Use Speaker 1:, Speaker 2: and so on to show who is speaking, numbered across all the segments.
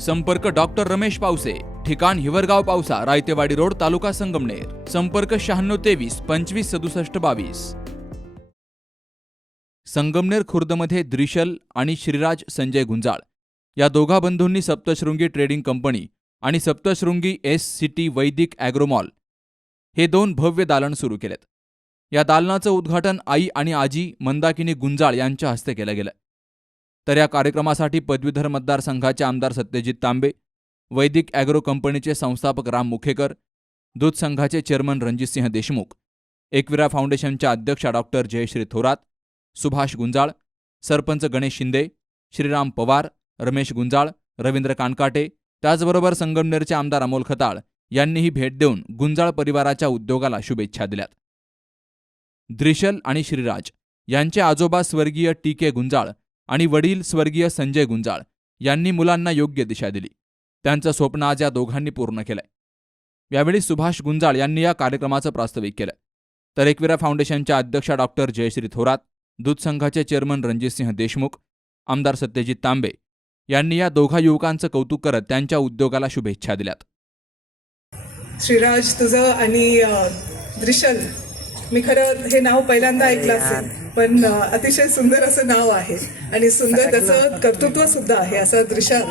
Speaker 1: संपर्क डॉक्टर रमेश पावसे ठिकाण हिवरगाव पावसा रायतेवाडी रोड तालुका संगमनेर. संपर्क शहाण्णव तेवीस पंचवीस सदुसष्ट बावीस. संगमनेर खुर्दमध्ये द्रिशल आणि श्रीराज संजय गुंजाळ. या दोघा बंधूंनी सप्तशृंगी ट्रेडिंग कंपनी आणि सप्तशृंगी एस सिटी वैदिक ॲग्रोमॉल हे दोन भव्य दालन सुरू केलेत. या दालनाचं उद्घाटन आई आणि आजी मंदाकिनी गुंजाळ यांच्या हस्ते केलं गेलं. तर या कार्यक्रमासाठी पदवीधर मतदारसंघाचे आमदार सत्यजित तांबे वैदिक ॲग्रो कंपनीचे संस्थापक राम मुखेकर दूध संघाचे चेअरमन रणजितसिंह देशमुख एकविरा फाउंडेशनच्या अध्यक्षा डॉक्टर जयश्री थोरात सुभाष गुंजाळ सरपंच गणेश शिंदे श्रीराम पवार रमेश गुंजाळ रवींद्र कानकाटे त्याचबरोबर संगमनेरचे आमदार अमोल खताळ यांनीही भेट देऊन गुंजाळ परिवाराच्या उद्योगाला शुभेच्छा दिल्यात. द्रिशल आणि श्रीराज यांचे आजोबा स्वर्गीय टी के गुंजाळ आणि वडील स्वर्गीय संजय गुंजाळ यांनी मुलांना योग्य दिशा दिली. त्यांचं स्वप्न आज या दोघांनी पूर्ण केलंय. यावेळी सुभाष गुंजाळ यांनी या कार्यक्रमाचं प्रास्ताविक केलं. तर एकविरा फाउंडेशनच्या अध्यक्षा डॉक्टर जयश्री थोरात दूध संघाचे चेअरमन रणजितसिंह देशमुख आमदार सत्यजित तांबे यांनी या दोघा युवकांचं कौतुक करत त्यांच्या उद्योगाला शुभेच्छा दिल्यात.
Speaker 2: श्रीराज तुझं आणि दृशल मी खरं हे नाव पहिल्यांदा ऐकलं असेल पण अतिशय सुंदर असं नाव आहे. आणि सुंदर त्याचं कर्तृत्व सुद्धा आहे. असं द्रिशल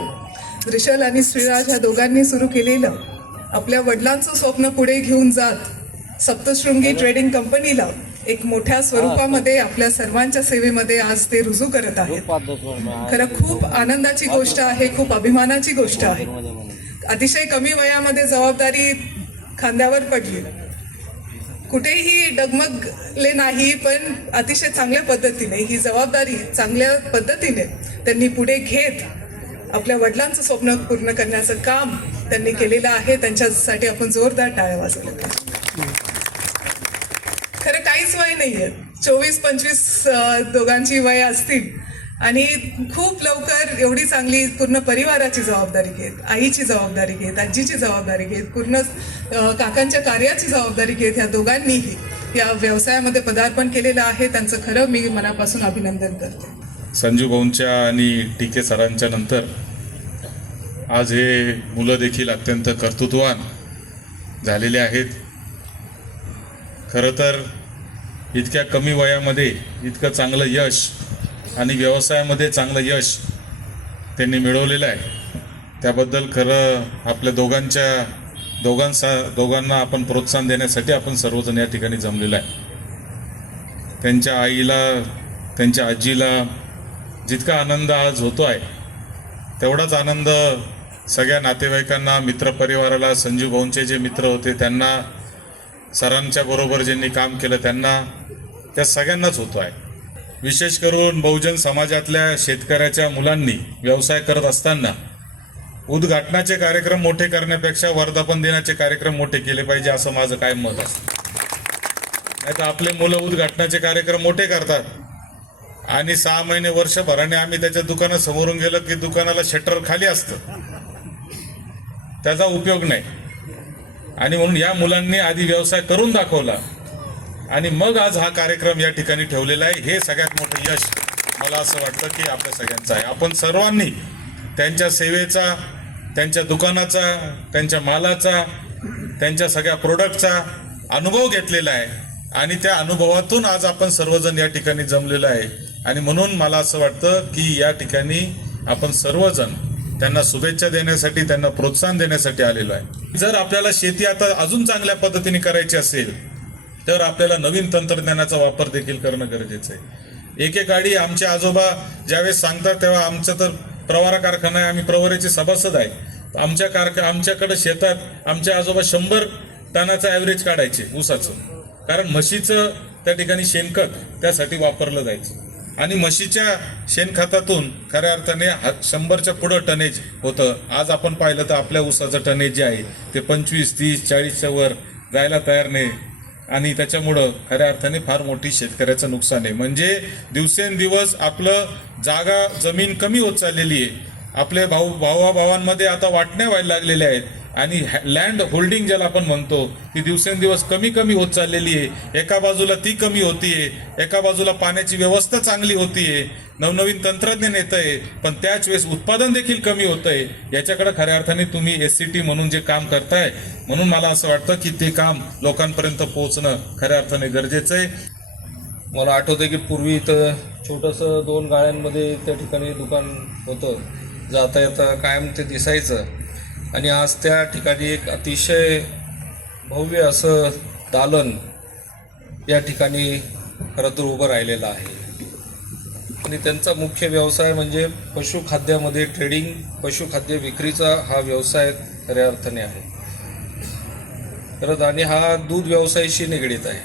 Speaker 2: द्रिशल आणि श्रीराज ह्या दोघांनी सुरू केलेलं. आपल्या वडिलांचं स्वप्न पुढे घेऊन जात सप्तशृंगी ट्रेडिंग कंपनीला एक मोठ्या स्वरूपामध्ये आपल्या सर्वांच्या सेवेमध्ये आज ते रुजू करत आहेत. खरं खूप आनंदाची गोष्ट आहे खूप अभिमानाची गोष्ट आहे. अतिशय कमी वयामध्ये जबाबदारी खांद्यावर पडली. कुठेही डगमगले नाही पण अतिशय चांगल्या पद्धतीने ही जबाबदारी चांगल्या पद्धतीने त्यांनी पुढे घेत आपल्या वडिलांचं स्वप्न पूर्ण करण्याचं काम त्यांनी केलेलं आहे. त्यांच्यासाठी आपण जोरदार टाळ्या वाजवल्या. खरं काहीच वय नाहीये. चोवीस पंचवीस दोघांची वय असतील आणि खूप लवकर एवढी चांगली पूर्ण परिवाराची जबाबदारी घेत आईची जबाबदारी घेत आजीची जबाबदारी घेत पूर्ण काकांच्या कार्याची जबाबदारी घेत ह्या दोघांनीही या व्यवसायामध्ये पदार्पण केलेलं आहे. त्यांचं खरं मी मनापासून अभिनंदन करते.
Speaker 3: संजू भाऊंच्या आणि टी के सरांच्या नंतर आज हे मुलं देखील अत्यंत कर्तृत्वान झालेले आहेत. खरं तर इतक्या कमी वयामध्ये इतकं चांगलं यश आणि व्यवसायामध्ये चांगलं यश त्यांनी मिळवलेलं आहे. त्याबद्दल खरं आपल्या दोघांच्या दोघांसा दोघांना आपण प्रोत्साहन देण्यासाठी आपण सर्वजण या ठिकाणी जमलेलं आहे. त्यांच्या आईला त्यांच्या आजीला जितका आनंद आज होतो आहे तेवढाच आनंद सगळ्या नातेवाईकांना मित्रपरिवाराला संजीव भाऊंचे जे मित्र होते त्यांना सरांच्या बरोबर ज्यांनी काम केलं त्यांना त्या सगळ्यांनाच होतो आहे. विशेष करून बहुजन समाजातल्या शेतकऱ्याच्या मुलांनी व्यवसाय करत असताना उद्घाटनाचे कार्यक्रम मोठे करण्यापेक्षा वर्धापन दिनाचे कार्यक्रम मोठे केले पाहिजे असं माझं काय मत असतं नाही तर आपले मुलं उद्घाटनाचे कार्यक्रम मोठे करतात. आणि सहा महिने वर्षभराने आम्ही त्याच्या दुकानात समोरून गेलो की दुकानाला शटर खाली असतं. त्याचा उपयोग नाही. आणि म्हणून या मुलांनी आधी व्यवसाय करून दाखवला. आणि मग आज हा कार्यक्रम या ठिकाणी ठेवलेला आहे. हे सगळ्यात मोठं यश मला असं वाटतं की आपल्या सगळ्यांचं आहे. आपण सर्वांनी त्यांच्या सेवेचा त्यांच्या दुकानाचा त्यांच्या मालाचा त्यांच्या सगळ्या प्रोडक्टचा अनुभव घेतलेला आहे. आणि त्या अनुभवातून आज आपण सर्वजण या ठिकाणी जमलेलो आहे. आणि म्हणून मला असं वाटतं की या ठिकाणी आपण सर्वजण त्यांना शुभेच्छा देण्यासाठी त्यांना प्रोत्साहन देण्यासाठी आलेलो आहे. जर आपल्याला शेती आता अजून चांगल्या पद्धतीने करायची असेल तर आपल्याला नवीन तंत्रज्ञानाचा वापर देखील करणं गरजेचं आहे. एकेकाळी आमचे आजोबा ज्यावेळेस सांगतात तेव्हा आमचं तर प्रवारा कारखाना आहे आम्ही प्रवरेचे सभासद आहे. आमच्या कारखा आमच्याकडे शेतात आमचे आजोबा शंभर टनाचं ॲव्हरेज काढायचे ऊसाचं. कारण म्हशीचं त्या ठिकाणी शेणखत त्यासाठी वापरलं जायचं. आणि म्हशीच्या शेणखतातून खऱ्या अर्थाने शंभरच्या पुढं टनेज होतं. आज आपण पाहिलं तर आपल्या ऊसाचं टनेज जे आहे ते पंचवीस तीस चाळीसच्या वर जायला तयार नाही. आणि त्याच्यामुळं खऱ्या अर्थाने फार मोठी शेतकऱ्याचं नुकसान आहे. म्हणजे दिवसेंदिवस आपलं जागा जमीन कमी होत चाललेली आहे. आपले भाऊ भावाभावांमध्ये आता वाटण्या व्हायला लागलेल्या आहेत. आणि लँड होल्डिंग ज्याला आपण म्हणतो ती दिवसेंदिवस कमी कमी होत चाललेली आहे. एका बाजूला ती कमी होतीये एका बाजूला पाण्याची व्यवस्था चांगली होतीये. नवनवीन तंत्रज्ञान येत आहे पण त्याच वेळेस उत्पादन देखील कमी होत आहे याच्याकडे खऱ्या अर्थाने तुम्ही एस सी टी म्हणून जे काम करताय म्हणून मला असं वाटतं की ते काम लोकांपर्यंत पोहोचणं खऱ्या अर्थाने गरजेचं आहे.
Speaker 4: मला आठवतं की पूर्वी इथं छोटंसं दोन गाळ्यांमध्ये त्या ठिकाणी दुकान होतं. जाता येता कायम ते दिसायचं. आणि आज त्या ठिकाणी एक अतिशय भव्य असं दालन या ठिकाणी खरं तर उभं राहिलेलं आहे. आणि त्यांचा मुख्य व्यवसाय म्हणजे पशुखाद्यामध्ये ट्रेडिंग पशुखाद्य विक्रीचा हा व्यवसाय खऱ्या अर्थाने आहे. खरंच आणि हा दूध व्यवसायाशी निगडीत आहे.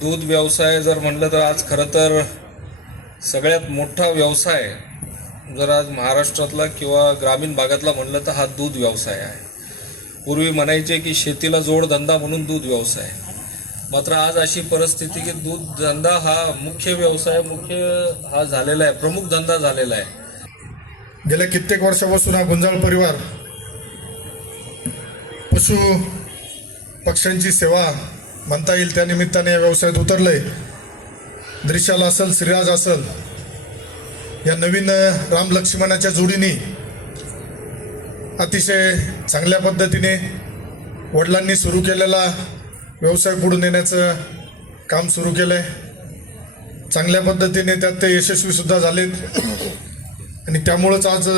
Speaker 4: दूध व्यवसाय जर म्हणलं तर आज खरं तर सगळ्यात मोठा व्यवसाय जर आज महाराष्ट्रातला किंवा ग्रामीण भागातला म्हणलं तर हा दूध व्यवसाय आहे. पूर्वी म्हणायचे की शेतीला जोडधंदा म्हणून दूध व्यवसाय मात्र आज अशी परिस्थिती की दूध धंदा हा मुख्य व्यवसाय मुख्य हा झालेला आहे प्रमुख धंदा झालेला आहे.
Speaker 5: गेल्या कित्येक वर्षापासून हा गुंजाळ परिवार पशु पक्ष्यांची सेवा म्हणता येईल त्या निमित्ताने या व्यवसायात उतरलंय. दृश्याला असल श्रीराज असल या नवीन राम लक्ष्मणाच्या जोडीने अतिशय चांगल्या पद्धतीने वडिलांनी सुरू केलेला व्यवसाय पुढे नेण्याचं काम सुरू केलं आहे चांगल्या पद्धतीने त्यात ते यशस्वीसुद्धा झालेत. आणि त्यामुळंच आज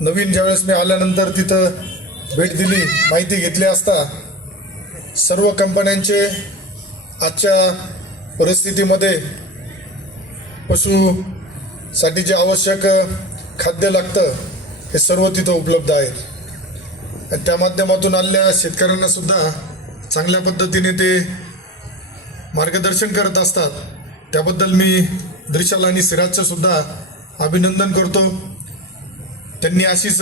Speaker 5: नवीन ज्यावेळेस मी आल्यानंतर तिथं भेट दिली माहिती घेतली असता सर्व कंपन्यांचे आजच्या परिस्थितीमध्ये साठी जे आवश्यक खाद्य लागतं हे सर्व तिथं उपलब्ध आहे आणि त्या माध्यमातून आलेल्या शेतकऱ्यांना सुद्धा चांगल्या पद्धतीने ते मार्गदर्शन करत असतात. त्याबद्दल मी दृशाल आणि सिराजचं सुद्धा अभिनंदन करतो. त्यांनी अशीच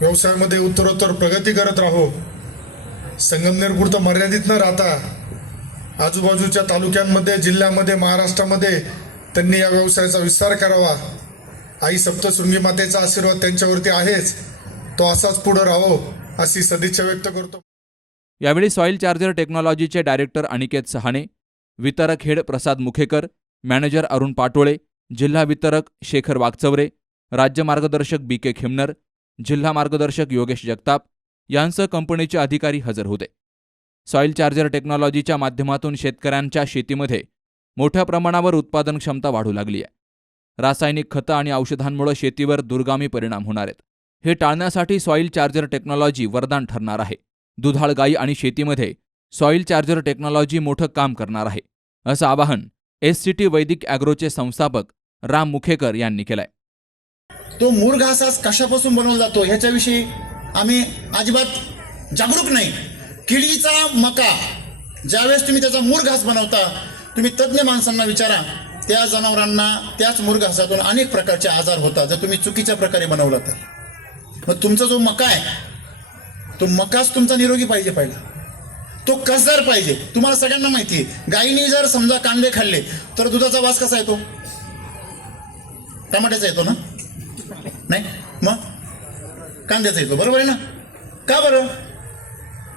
Speaker 5: व्यवसायामध्ये उत्तरोत्तर प्रगती करत राहो. संगमनेरपुरतं मर्यादित न राहता आजूबाजूच्या तालुक्यांमध्ये जिल्ह्यामध्ये महाराष्ट्रामध्ये त्यांनी या व्यवसायाचा विस्तार करावा. आई सप्तशृंगी मातेचा आशीर्वाद त्यांच्यावरती आहेच. तो असाच पुढं राहो अशी सदिच्छा व्यक्त करतो.
Speaker 1: यावेळी सॉईल चार्जर टेक्नॉलॉजीचे डायरेक्टर अनिकेत सहाणे वितरक हेड प्रसाद मुखेकर मॅनेजर अरुण पाटोळे जिल्हा वितरक शेखर वागचवरे राज्य मार्गदर्शक बी के खेमनर जिल्हा मार्गदर्शक योगेश जगताप यांसह कंपनीचे अधिकारी हजर होते. सॉईल चार्जर टेक्नॉलॉजीच्या माध्यमातून शेतकऱ्यांच्या शेतीमध्ये मोठ्या प्रमाणावर उत्पादन क्षमता वाढू लागली आहे. रासायनिक खतं आणि औषधांमुळे शेतीवर दुर्गामी परिणाम होणार आहेत. हे टाळण्यासाठी सॉईल चार्जर टेक्नॉलॉजी वरदान ठरणार आहे. दुधाळ गाई आणि शेतीमध्ये सॉईल चार्जर टेक्नॉलॉजी मोठं काम करणार आहे असं आवाहन एस सी टी वैदिक अॅग्रोचे संस्थापक राम मुखेकर यांनी केलंय.
Speaker 6: तो मूर घास आज कशापासून बनवला जातो ह्याच्याविषयी आम्ही अजिबात जागरूक नाही. किडीचा मका ज्यावेळेस तुम्ही त्याचा मूर घास बनवता तुम्ही तज्ज्ञ माणसांना विचारा त्या जनावरांना त्याच मूर अनेक प्रकारचे आजार होतात जर तुम्ही चुकीच्या प्रकारे बनवला तर. मग तुमचा जो मका आहे तो मकाच तुमचा निरोगी पाहिजे पहिला. तो कसदार पाहिजे. तुम्हाला सगळ्यांना माहिती आहे गायीने जर समजा कांदे खाल्ले तर दुधाचा वास कसा येतो? टमाट्याचा येतो ना? नाही? मग? कांद्याचा येतो. बरोबर आहे ना? का बरं?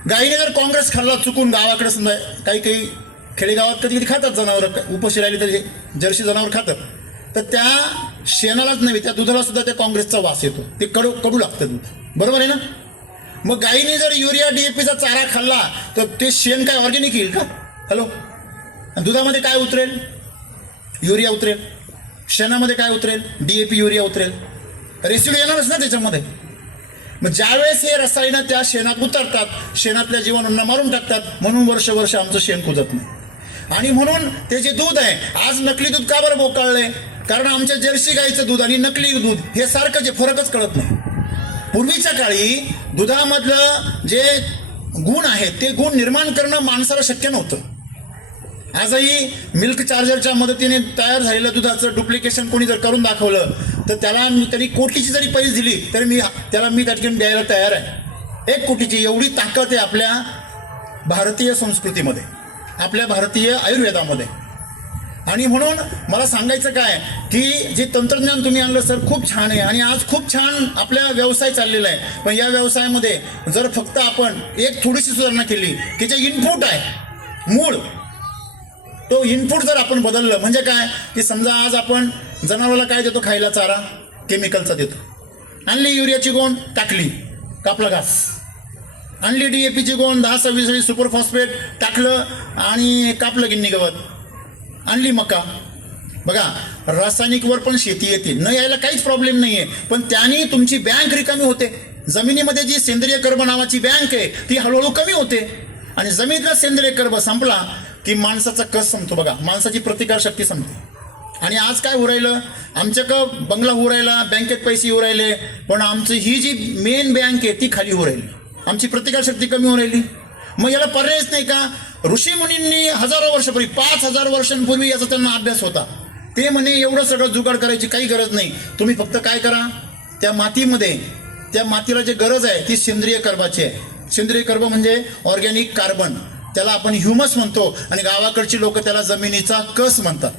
Speaker 6: गायीने जर काँग्रेस खाल्ला चुकून गावाकडे समजा काही काही खेडेगावात कधी कधी खातात जनावरं. उपाशी राहिली तरी जर्सी जनावर खातात. तर त्या शेणालाच नव्हे त्या दुधाला सुद्धा त्या काँग्रेसचा वास येतो. ते कडू कडू लागतं दूध. बरोबर आहे ना? मग गायीने जर युरिया डीएपीचा चारा खाल्ला तर ते शेण काय ऑर्गेनिक येईल का? हॅलो दुधामध्ये काय उतरेल? युरिया उतरेल. शेणामध्ये काय उतरेल? डीएपी युरिया उतरेल. रेसिड्यू येणारच ना त्याच्यामध्ये. मग ज्यावेळेस हे रसायनं त्या शेणात उतरतात शेणातल्या जीवाणूंना मारून टाकतात म्हणून वर्ष वर्ष आमचं शेण कुजत नाही. आणि म्हणून ते जे दूध आहे. आज नकली दूध का बरं बोकाळलंय कारण आमच्या जर्सी गाईचं दूध आणि नकली दूध हे सारखं जे फरकच कळत नाही. पूर्वीच्या काळी दुधामधलं जे गुण आहेत ते गुण निर्माण करणं माणसाला शक्य नव्हतं. आजही मिल्क चार्जरच्या मदतीने तयार झालेलं दुधाचं डुप्लिकेशन कोणी जर करून दाखवलं तर त्याला मी तरी कोटीची जरी पैसे दिली तरी मी त्याला मी त्या ठिकाणी द्यायला तयार आहे. एक कोटीची एवढी ताकद आहे आपल्या भारतीय संस्कृतीमध्ये. आपल्या भारतीय आयुर्वेदामध्ये. आणि म्हणून मला सांगायचं काय की जे तंत्रज्ञान तुम्ही आणलं सर खूप छान आहे. आणि आज खूप छान आपल्या व्यवसाय चाललेला आहे. पण या व्यवसायामध्ये जर फक्त आपण एक थोडीशी सुधारणा केली की जे इनपुट आहे मूळ तो इनपुट जर आपण बदललं म्हणजे काय की समजा आज आपण जनावराला काय देतो खायला चारा? केमिकलचा देतो. आणली युरियाची गोंड टाकली. कापला घास. आणली डी ए पीची गोण दहा सव्वीस सव्वीस सुपर फॉस्फेट टाकलं आणि कापलं गिन्नी गवत. आणली मका. बघा रासायनिकवर पण शेती येते. न यायला काहीच प्रॉब्लेम नाही आहे पण त्याने तुमची बँक रिकामी होते. जमिनीमध्ये जी सेंद्रिय कर्ब नावाची बँक आहे ती हळूहळू कमी होते. आणि जमिनीतला सेंद्रिय कर्ब संपला की माणसाचा कस संपतो बघा. माणसाची प्रतिकार शक्ती संपते. आणि आज काय हो राहिलं? आमच्याकडं बंगला हो राहिला बँकेत पैसे हो राहिले पण आमची ही जी मेन बँक आहे ती खाली हो राहिली. आमची प्रतिकारशक्ती कमी होऊन राहिली. मग याला पर्यायच नाही का? ऋषी मुनींनी हजारो वर्षापूर्वी पाच हजार वर्षांपूर्वी याचा त्यांना अभ्यास होता. ते म्हणे एवढं सगळं जुगाड करायची काही गरज नाही. तुम्ही फक्त काय करा? त्या मातीमध्ये त्या मातीला जे गरज आहे ती सेंद्रिय कर्बाची आहे. सेंद्रिय कर्ब म्हणजे ऑर्गॅनिक कार्बन. त्याला आपण ह्युमस म्हणतो आणि गावाकडची लोक त्याला जमिनीचा कस म्हणतात.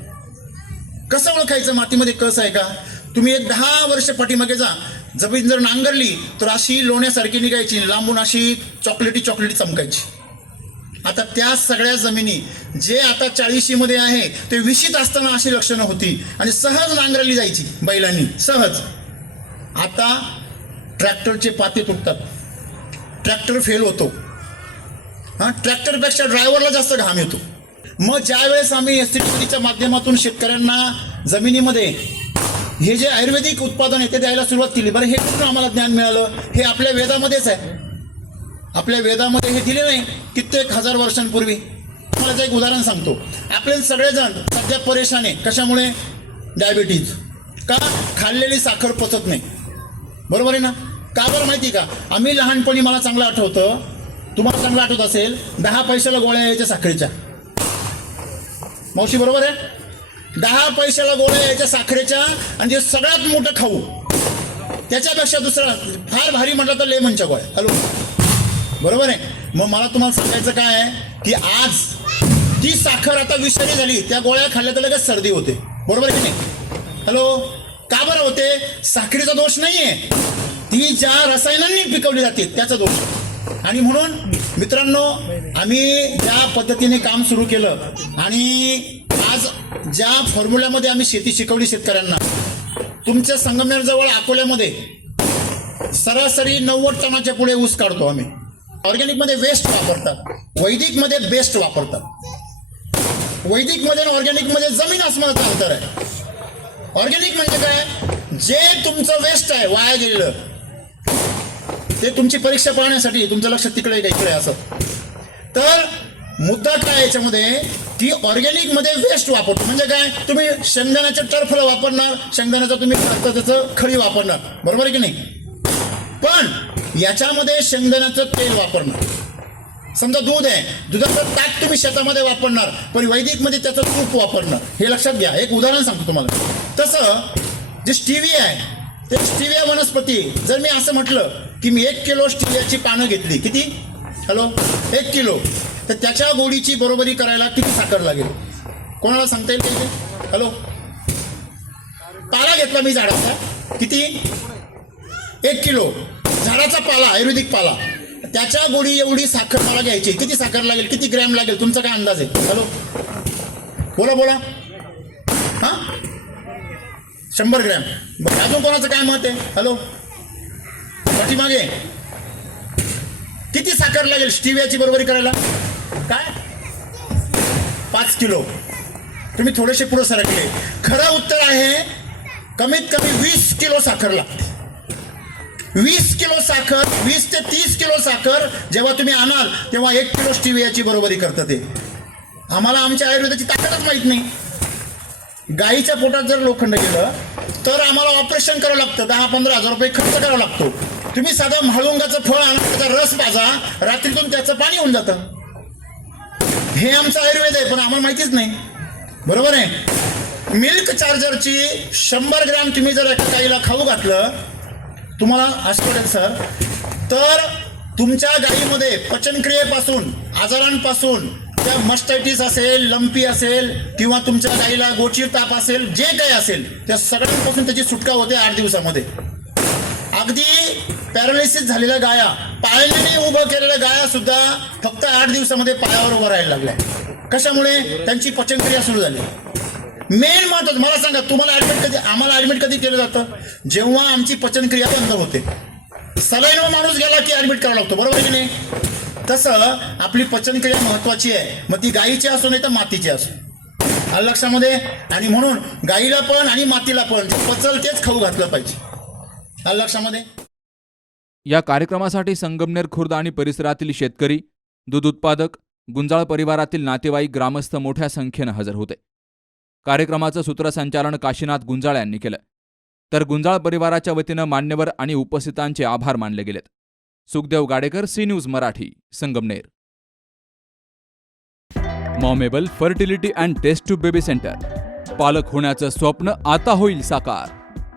Speaker 6: कसं ओळखायचं? मातीमध्ये कस आहे का? तुम्ही एक दहा वर्ष पाठीमागे जा. जमीन जर नांगरली तर अशी लोण्यासारखी निघायची लांबून अशी चॉकलेटी चॉकलेटी चमकायची. आता त्या सगळ्या जमिनी जे आता चाळीशीमध्ये आहे ते विशीत असताना अशी लक्षणं होती आणि सहज नांगरली जायची बैलांनी सहज. आता ट्रॅक्टरचे पाते तुटतात. ट्रॅक्टर फेल होतो. हां ट्रॅक्टरपेक्षा ड्रायव्हरला जास्त घाम येतो. मग ज्यावेळेस आम्ही एस टी माध्यमातून शेतकऱ्यांना जमिनीमध्ये हे जे आयुर्वेदिक उत्पादन आहे ते द्यायला सुरुवात केली बरं हे कुठून आम्हाला ज्ञान मिळालं. हे आपल्या वेदामध्येच आहे. आपल्या वेदामध्ये हे दिले नाही कित्येक हजार वर्षांपूर्वी. तुम्हाला एक उदाहरण सांगतो. आपले सगळेजण सध्या परेशान आहे. कशामुळे? डायबिटीज. का? खाल्लेली साखर पचत नाही. बरोबर आहे ना? का बरं माहिती का? आम्ही लहानपणी मला चांगलं आठवतं. तुम्हाला चांगलं आठवत असेल दहा पैशाला गोळ्या यायच्या साखरेच्या. मावशी बरोबर आहे? दहा पैशाला गोळ्या यायच्या साखरेच्या आणि जे सगळ्यात मोठं खाऊ. त्याच्यापेक्षा दुसरा फार भारी म्हटलं तर लेमनच्या गोळ्या. हॅलो? बरोबर आहे? मग मला तुम्हाला सांगायचं काय आहे की आज ती साखर आता विषारी झाली त्या गोळ्या खाल्ल्या तर लगेच सर्दी होते. बरोबर की नाही? हॅलो? का बरं होते? साखरेचा दोष नाहीये. ती ज्या रसायनांनी पिकवली जाते त्याचा दोष. आणि म्हणून मित्रांनो आम्ही ज्या पद्धतीने काम सुरू केलं आणि ज्या फॉर्म्युल्यामध्ये आम्ही शेती शिकवली शेतकऱ्यांना तुमच्या संगमनेरजवळ अकोल्यामध्ये सरासरी नव्वद टनाच्या पुढे ऊस काढतो आम्ही. ऑर्गॅनिकमध्ये वेस्ट वापरतात. वैदिकमध्ये बेस्ट वापरतात. वैदिकमध्ये आणि ऑर्गॅनिकमध्ये जमीन आसमानाचं अंतर आहे. ऑर्गॅनिक म्हणजे काय? जे तुमचं वेस्ट आहे वाया गेलेलं ते तुमची परीक्षा पाहण्यासाठी तुमचं लक्ष तिकडे इकडे असं. तर मुद्दा काय याच्यामध्ये? ती ऑर्गॅनिकमध्ये वेस्ट वापरतो. म्हणजे काय? तुम्ही शेंगदाण्याच्या टर्फला वापरणार शेंगदाण्याचा तुम्ही आता त्याचं खळी वापरणार. बरोबर आहे की नाही? पण याच्यामध्ये शेंगदाण्याचं तेल वापरणार. समजा दूध आहे. दुधाचं ताक तुम्ही शेतामध्ये वापरणार पण वैदिकमध्ये त्याचं तूप वापरणार. हे लक्षात घ्या. एक उदाहरण सांगतो तुम्हाला. तसं जे स्टिविया आहे ते स्टिविया वनस्पती जर मी असं म्हटलं की मी एक किलो स्टिवियाची पानं घेतली किती? हॅलो एक किलो. तर त्याच्या गोडीची बरोबरी करायला किती साखर लागेल? कोणाला सांगता येईल हॅलो पाला घेतला मी झाडाचा. किती? एक किलो. झाडाचा पाला आयुर्वेदिक पाला. त्याच्या गोडी एवढी साखर मला घ्यायची किती साखर लागेल? किती ग्रॅम लागेल? तुमचा काय अंदाज आहे? हॅलो बोला बोला. हां? शंभर ग्रॅम. बरं अजून कोणाचं काय मत आहे? हॅलो पाठीमागे. किती साखर लागेल? स्टिव्याची बरोबरी करायला? काय? पाच किलो. तुम्ही थोडेसे पुढे सरकले. खरं उत्तर आहे कमीत कमी वीस किलो साखर लागते. वीस किलो साखर वीस ते तीस किलो साखर जेव्हा तुम्ही आणाल तेव्हा एक किलो स्टिवियाची बरोबरी करतं ते. आम्हाला आमच्या आयुर्वेदाची ताकदच माहीत नाही. गाईच्या पोटात जर लोखंड गेलं तर आम्हाला ऑपरेशन करावं लागतं. दहा पंधरा हजार रुपये खर्च करावा लागतो. तुम्ही साधं म्हाळुंगाचं फळ आणा त्याचा रस पाजा रात्रीतून त्याचं पाणी होऊन जातं. हे आमचं आयुर्वेद आहे पण आम्हाला माहितीच नाही. बरोबर आहे? मिल्क चार्जरची शंभर ग्रॅम तुम्ही जर एका गाईला खाऊ घातलं तुम्हाला आश्चर्य सर तर तुमच्या गाईमध्ये पचनक्रियेपासून आजारांपासून त्या मस्टायटिस असेल लंपी असेल किंवा तुमच्या गाईला गोचीर ताप असेल जे काही असेल त्या सगळ्यांपासून त्याची सुटका होते आठ दिवसामध्ये. अगदी पॅरालिसिस झालेल्या गाया पाळण्याने उभं केलेल्या गाया सुद्धा फक्त आठ दिवसामध्ये पायावर उभं राहायला लागल्या. कशामुळे? त्यांची पचनक्रिया सुरू झाली. मेन महत्वाचं मला सांगा तुम्हाला ऍडमिट कधी आम्हाला ऍडमिट कधी केलं जातं? जेव्हा आमची पचनक्रिया बंद होते. सलाईनवर माणूस गेला की ऍडमिट करावा लागतो बरोबर की नाही? तसं आपली पचनक्रिया महत्वाची आहे. मग ती गायीची असो नाही तर मातीची असो. आलं लक्षामध्ये? आणि म्हणून गाईला पण आणि मातीला पण पचल तेच खाऊ घातलं पाहिजे. आलं लक्षामध्ये?
Speaker 1: या कार्यक्रमासाठी संगमनेर खुर्द आणि परिसरातील शेतकरी दूध उत्पादक गुंजाळ परिवारातील नातेवाईक ग्रामस्थ मोठ्या संख्येनं हजर होते. कार्यक्रमाचं सूत्रसंचालन काशीनाथ गुंजाळ यांनी केलं. तर गुंजाळ परिवाराच्या वतीनं मान्यवर आणि उपस्थितांचे आभार मानले गेलेत. Sukhdev Gadekar C news Marathi Sangamner. मॉमेबल fertility and test tube baby centre. पालक होण्याचं स्वप्न आता होईल साकार.